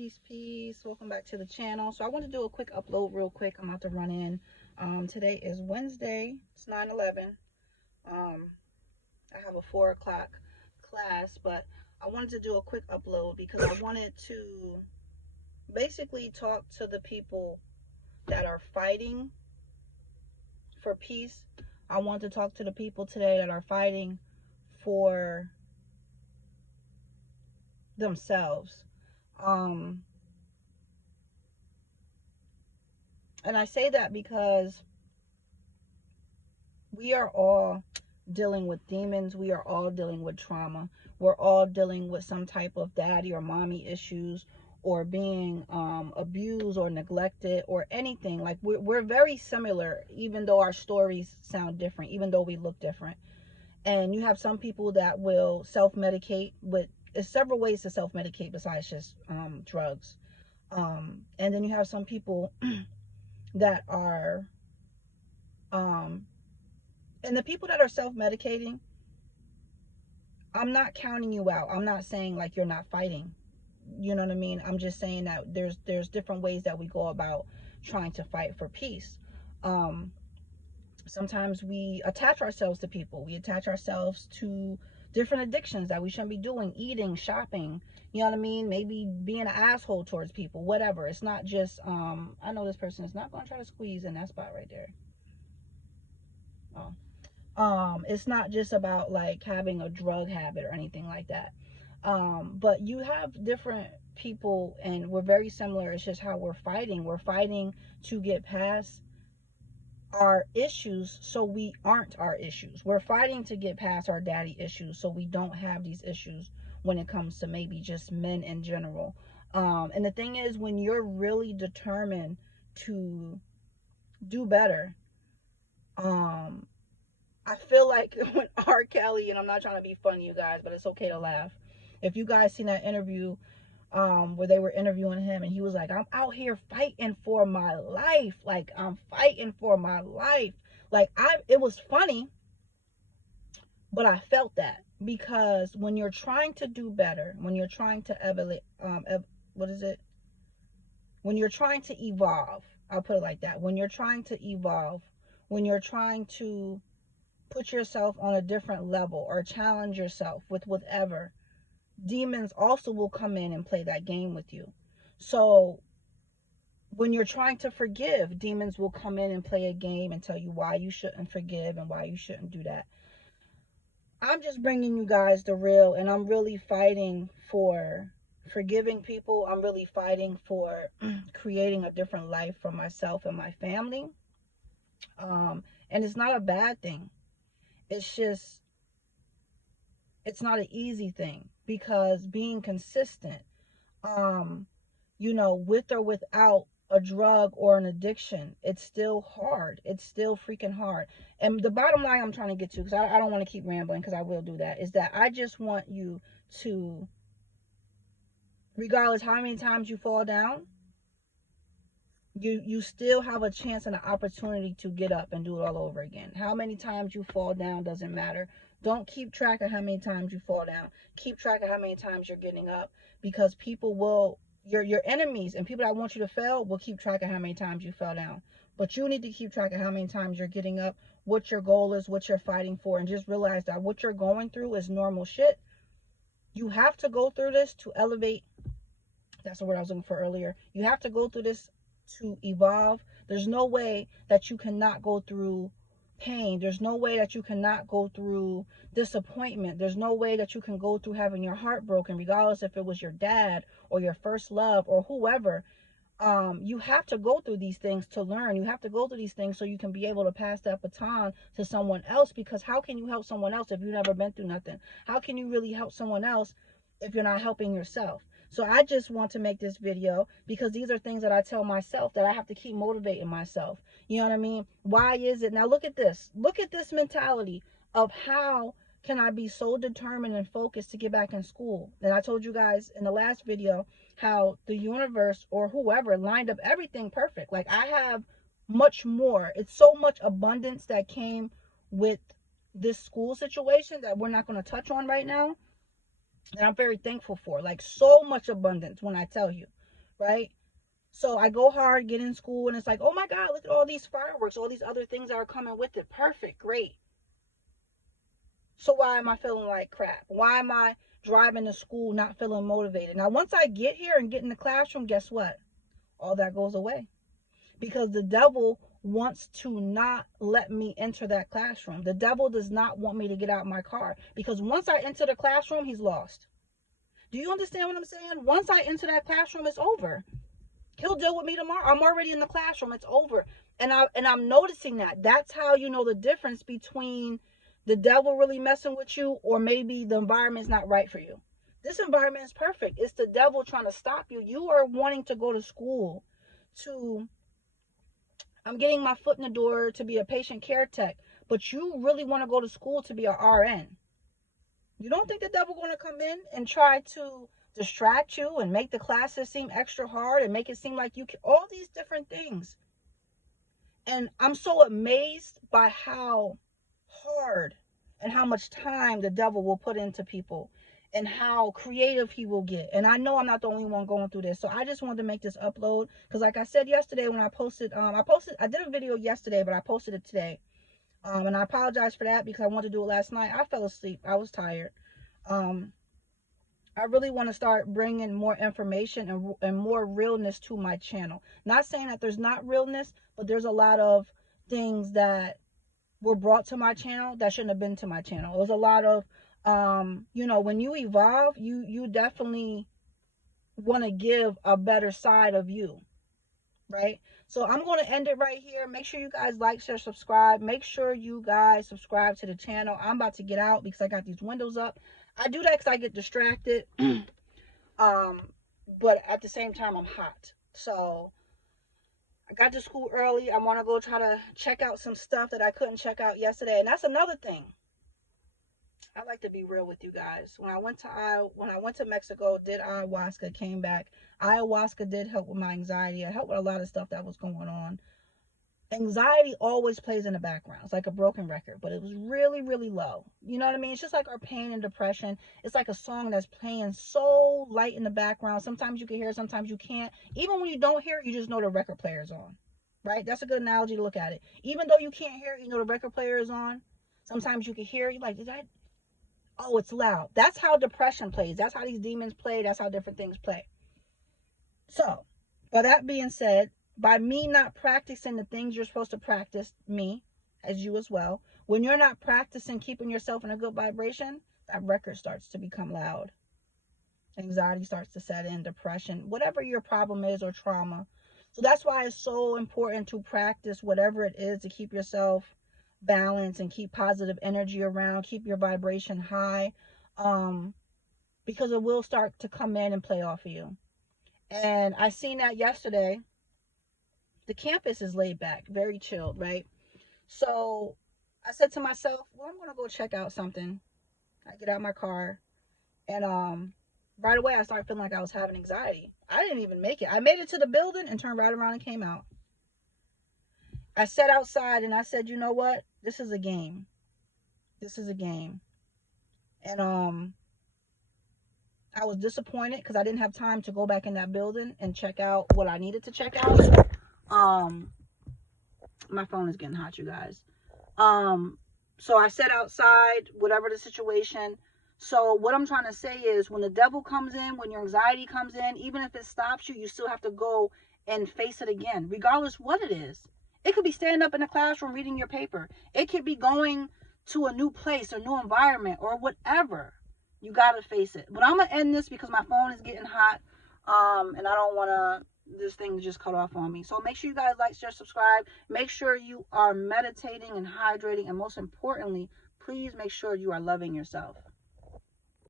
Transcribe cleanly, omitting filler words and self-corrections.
Peace. Welcome back to the channel. So I want to do a quick upload real quick. I'm about to run in. Today is Wednesday. It's 9/11. I have a 4 o'clock class, but I wanted to do a quick upload because I wanted to basically talk to the people that are fighting for peace. I want to talk to the people today that are fighting for themselves. And I say that because we are all dealing with demons. We are all dealing with trauma. We're all dealing with some type of daddy or mommy issues, or being abused or neglected or anything. Like we're very similar, even though our stories sound different, even though we look different. And you have some people that will self-medicate with, there's several ways to self-medicate besides just drugs. And then you have some people that are and the people that are self-medicating, I'm not counting you out. I'm not saying like you're not fighting. You know what I mean? I'm just saying that there's different ways that we go about trying to fight for peace. Sometimes we attach ourselves to people. We attach ourselves to different addictions that we shouldn't be doing, eating, shopping, you know what I mean? Maybe being an asshole towards people, whatever. It's not just I know this person is not going to try to squeeze in that spot right there. It's not just about like having a drug habit or anything like that. But you have different people and we're very similar. It's just how we're fighting to get past our issues so we aren't our issues. We're fighting to get past our daddy issues so we don't have these issues when it comes to maybe just men in general. And the thing is, when you're really determined to do better, I feel like when R. Kelly, and I'm not trying to be funny, you guys, but it's okay to laugh. If you guys seen that interview, where they were interviewing him, and he was like, I'm out here fighting for my life. Like, I'm fighting for my life. Like, it was funny, but I felt that because when you're trying to do better, when you're trying to what is it? When you're trying to evolve, I'll put it like that. When you're trying to evolve, when you're trying to put yourself on a different level or challenge yourself with whatever, demons also will come in and play that game with you. So when you're trying to forgive, demons will come in and play a game and tell you why you shouldn't forgive and why you shouldn't do that. I'm just bringing you guys the real, and I'm really fighting for forgiving people. I'm really fighting for creating a different life for myself and my family. And it's not a bad thing. It's just, it's not an easy thing because being consistent, with or without a drug or an addiction, it's still hard. It's still freaking hard. And the bottom line I'm trying to get to, because I don't want to keep rambling, because I will do that, is that I just want you to, regardless how many times you fall down, you still have a chance and an opportunity to get up and do it all over again. How many times you fall down doesn't matter. Don't keep track of how many times you fall down. Keep track of how many times you're getting up, because people will, your enemies and people that want you to fail will keep track of how many times you fell down. But you need to keep track of how many times you're getting up, what your goal is, what you're fighting for, and just realize that what you're going through is normal shit. You have to go through this to elevate. That's the word I was looking for earlier. You have to go through this to evolve. There's no way that you cannot go through pain. There's no way that you cannot go through disappointment. There's no way that you can go through having your heart broken, regardless if it was your dad or your first love or whoever. You have to go through these things to learn. You have to go through these things so you can be able to pass that baton to someone else, because how can you help someone else if you've never been through nothing? How can you really help someone else if you're not helping yourself? So I just want to make this video because these are things that I tell myself that I have to keep motivating myself. You know what I mean? Why is it? Now look at this. Look at this mentality of how can I be so determined and focused to get back in school? And I told you guys in the last video how the universe or whoever lined up everything perfect. Like, I have much more. It's so much abundance that came with this school situation that we're not going to touch on right now, and I'm very thankful for. Like, so much abundance when I tell you. right? So I go hard, get in school, and it's like, oh my God, look at all these fireworks, all these other things that are coming with it. Perfect, great. So why am I feeling like crap? Why am I driving to school not feeling motivated? Now, once I get here and get in the classroom, guess what? All that goes away. Because the devil wants to not let me enter that classroom. The devil does not want me to get out my car. Because once I enter the classroom, he's lost. Do you understand what I'm saying? Once I enter that classroom, it's over. He'll deal with me tomorrow. I'm already in the classroom. It's over. And I'm noticing that. That's how you know the difference between the devil really messing with you or maybe the environment's not right for you. This environment is perfect. It's the devil trying to stop you. You are wanting to go to school to I'm getting my foot in the door to be a patient care tech, but you really want to go to school to be a RN. You don't think the devil going to come in and try to distract you and make the classes seem extra hard and make it seem like you can, all these different things. And I'm so amazed by how hard and how much time the devil will put into people and how creative he will get. And I know I'm not the only one going through this. So I just wanted to make this upload because like I said yesterday when I posted, I did a video yesterday, but I posted it today. And I apologize for that because I wanted to do it last night. I fell asleep. I was tired. I really want to start bringing more information and more realness to my channel. Not saying that there's not realness, but there's a lot of things that were brought to my channel that shouldn't have been to my channel. It was a lot of, you know, when you evolve, you definitely want to give a better side of you, right? So I'm going to end it right here. Make sure you guys like, share, subscribe. Make sure you guys subscribe to the channel. I'm about to get out because I got these windows up. I do that because I get distracted. But at the same time, I'm hot. So I got to school early. I want to go try to check out some stuff that I couldn't check out yesterday. And that's another thing. I like to be real with you guys. When I went to Mexico, did ayahuasca, came back. Ayahuasca did help with my anxiety. It helped with a lot of stuff that was going on. Anxiety always plays in the background. It's like a broken record, but it was really, really low. You know what I mean? It's just like our pain and depression. It's like a song that's playing so light in the background. Sometimes you can hear it, sometimes you can't. Even when you don't hear it, you just know the record player is on. Right? That's a good analogy to look at it. Even though you can't hear it, you know the record player is on. Sometimes you can hear it. You're like, oh, it's loud. That's how depression plays. That's how these demons play. That's how different things play. So, by that being said, by me not practicing the things you're supposed to practice, me, as you as well, when you're not practicing keeping yourself in a good vibration, that record starts to become loud. Anxiety starts to set in, depression, whatever your problem is or trauma. So that's why it's so important to practice whatever it is to keep yourself balanced and keep positive energy around, keep your vibration high, because it will start to come in and play off of you. And I seen that yesterday. The campus is laid back, very chilled, right? So I said to myself, well, I'm gonna go check out something. I get out my car and right away I started feeling like I was having anxiety. I didn't even make it. I made it to the building and turned right around and came out. I sat outside and I said, you know what? This is a game. This is a game. And I was disappointed because I didn't have time to go back in that building and check out what I needed to check out. My phone is getting hot, you guys. So I sat outside, whatever the situation. So what I'm trying to say is when the devil comes in, when your anxiety comes in, even if it stops you, you still have to go and face it again, regardless what it is. It could be standing up in the classroom reading your paper. It could be going to a new place, a new environment, or whatever. You got to face it. But I'm going to end this because my phone is getting hot. And I don't want this thing to just cut off on me. So make sure you guys like, share, subscribe. Make sure you are meditating and hydrating. And most importantly, please make sure you are loving yourself.